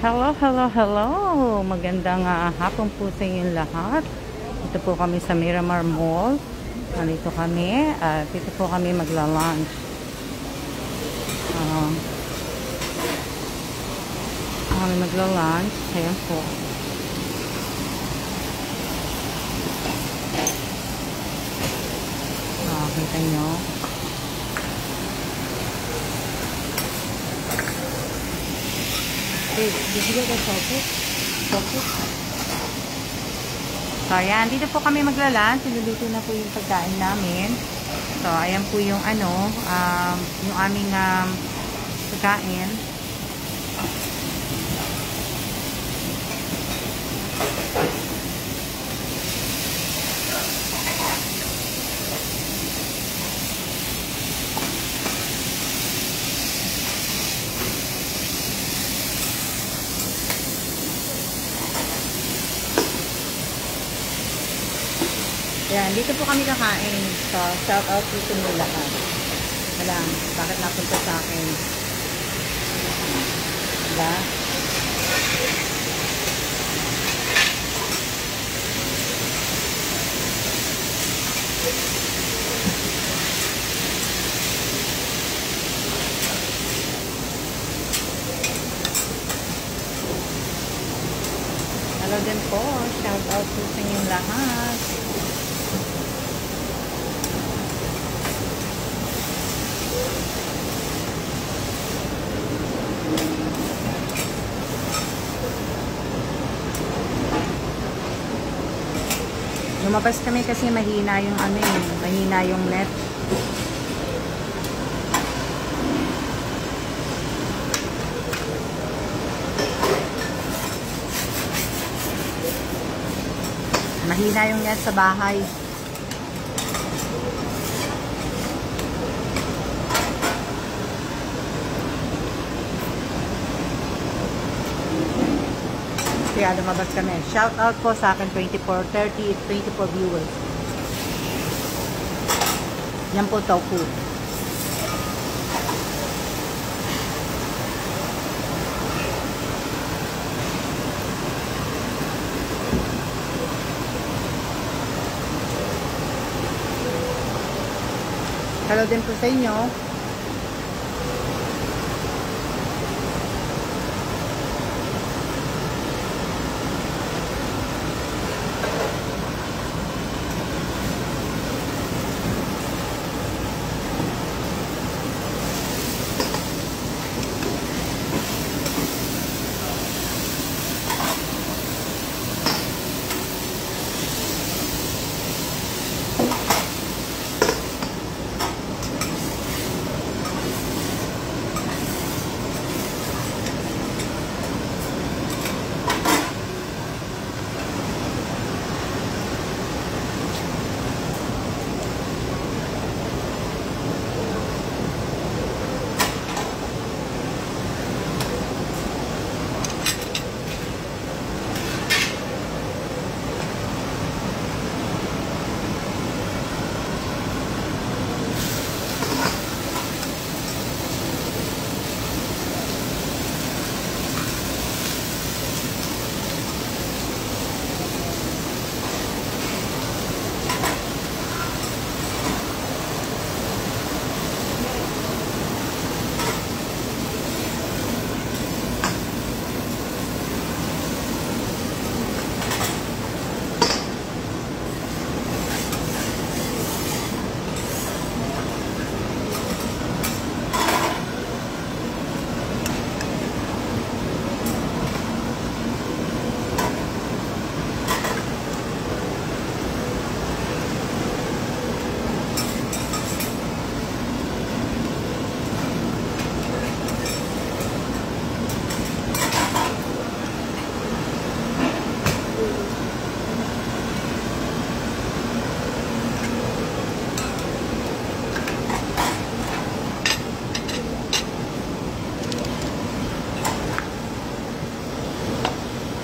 Hello, hello, hello! Magandang hapon po sa inyong lahat. Ito po kami sa Miramar Mall. Nandito kami at dito po kami magla-lunch. Kami magla-lunch. Ayan po. Kita nyo. Did you get a focus? Focus? So, ayan. Dito po kami magla-lunch. Sinuluto na po yung pagkain namin. So, ayan po yung yung aming pagkain. Yan, dito po kami kakain. So, shout out po sa inyo lahat. Alam, bakit napunta sa akin? Diba? Hello din po. Shout out po sa inyo lahat. Lumabas kami kasi mahina yung mahina yung net. Mahina yung net sa bahay. Kaya lumabas kami. Shout out po sa akin 24 viewers. Yan po tofu. Hello din po sa inyo.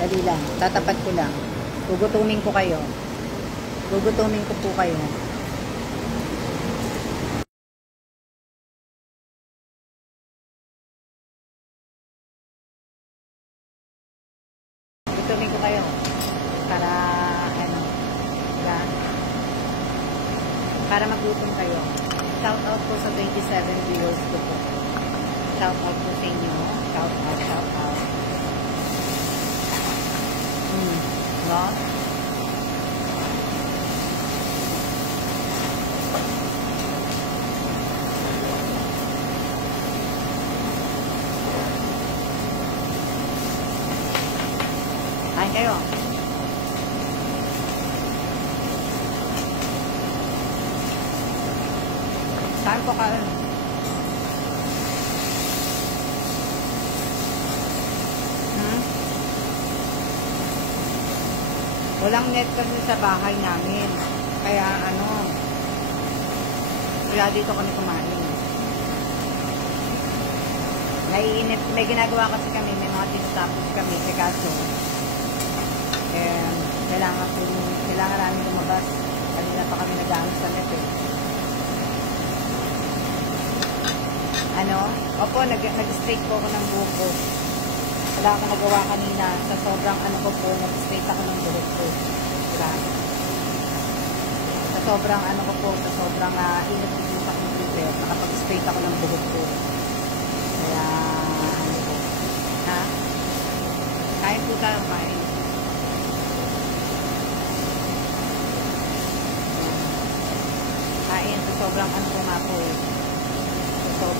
Dali lang. Tatapat ko lang. Gugutumin ko kayo. Gugutumin ko po kayo. kukunin ko kayo. Para, ano, diba? Para maglutom kayo. Shout out po sa 27 viewers ko po. Shout out po sa inyo. Shout out, shout out. No? Kain kayo. Saan po kain? Walang net kasi sa bahay namin. Kaya kaya dito kami kumain. Naiinit. May ginagawa kasi kami. May mga tinatapos kami. Kaso, kailangan namin lumabas. Kanina pa kami nag-aano sa net eh. Opo, nag-straight po ako ng buhok ko. Wala akong nagawa kanina. Sa sobrang nag-straight ako ng buhok ko. Diba? Sa sobrang init ko sa computer, nakapag-straight ako ng buhok ko. Kaya, ha? Kain po tayo, kain. Kain, sa sobrang ko nga po eh. Sa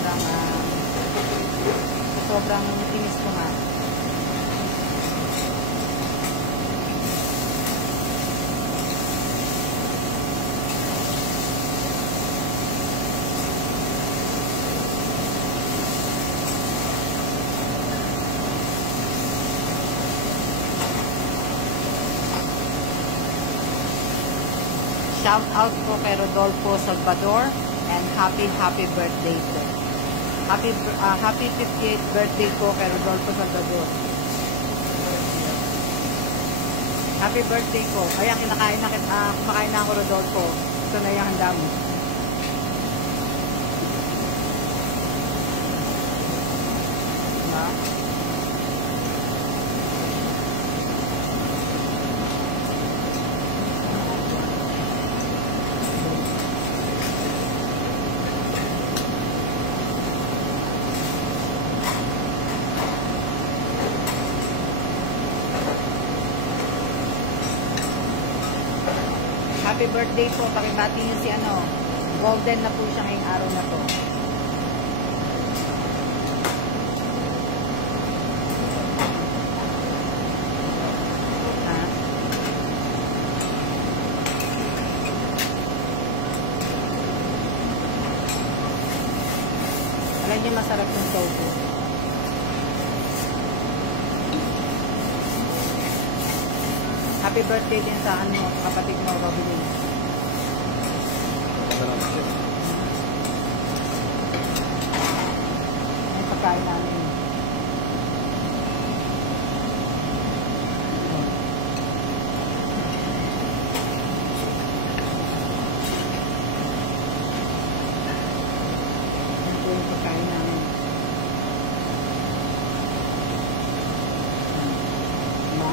sobrang tinis ko nga. Shout out po kay Rodolfo Salvador and happy birthday po. Happy 58th birthday po kay Rodolfo Salvador. Happy birthday po. Kaya kumakain na ako, Rodolfo. Ito na yung handa mo. Diba? Happy birthday po. Pakibati niyo si golden na po siya ngayong araw na to. Ha? Alam niyo masarap yung tofu. Happy birthday din sa kapatid mo, Robin. Ang pagkain namin. Ito yung pagkain namin. Diba?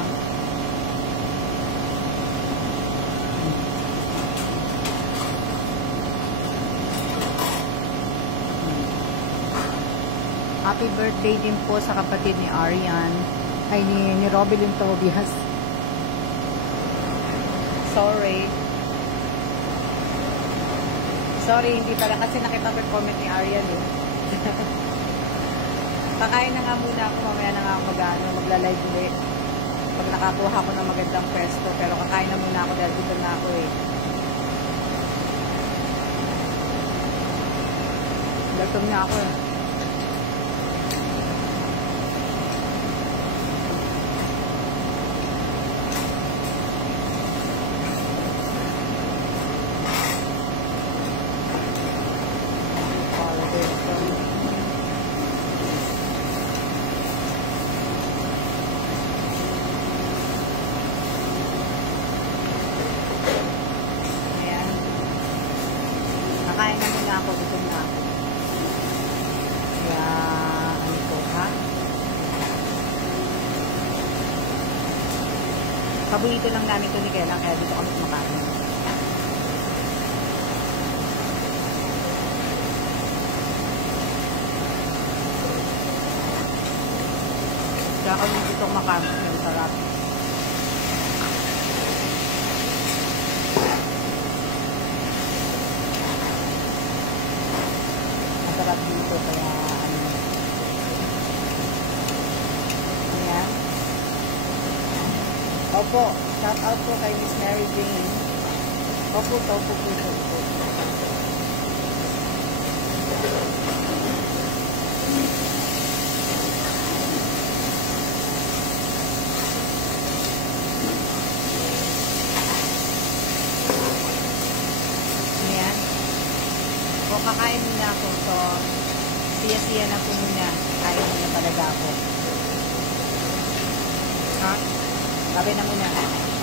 Happy birthday din po sa kapatid ni Arian. Ay, ni Robin Tobias. Sorry, hindi pala. Kasi nakita ko yung comment ni Arian eh. Kakain na nga muna ako. Mamaya na nga ako magla-live ulit. Pag nakakuha ko ng magandang pwesto. Pero kakain na muna ako dahil dito na ako eh. Gutom na ako eh. Kakain na muna ako, gutom na ako. Paborito lang namin ito ni Kela, kaya dito kami kumakain. Kaya kami dito kumakain. Ang sarap. Masarap dito, kaya ano. Ayan. Opo, shout out po kay Miss Mary Jane. Opo. Ayan. O, kakain muna ako. So, siya na po muna. Kain muna talaga ako. Ha? Sabi na muna.